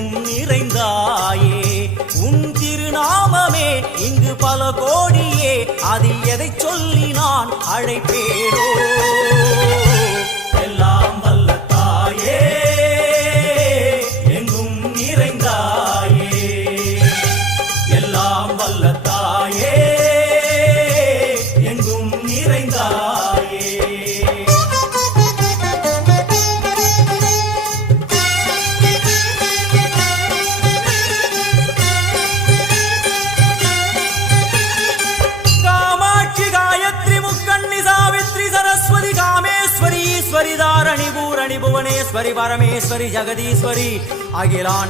எங்கும் நிறைந்தாயே உன் திருநாமமே இங்கு பல கோடியே அதில் எதை சொல்லி நான் அழைப்பேனோ எல்லாம் வல்ல தாயே எங்கும் நிறைந்தாயே எல்லாம் வல்ல தாயே எங்கும் நிறைந்தாயே ईश्वरी धारणी भूरणी भुवनेश्वरी परमेश्वरी जगदीश्वरी अखिलांड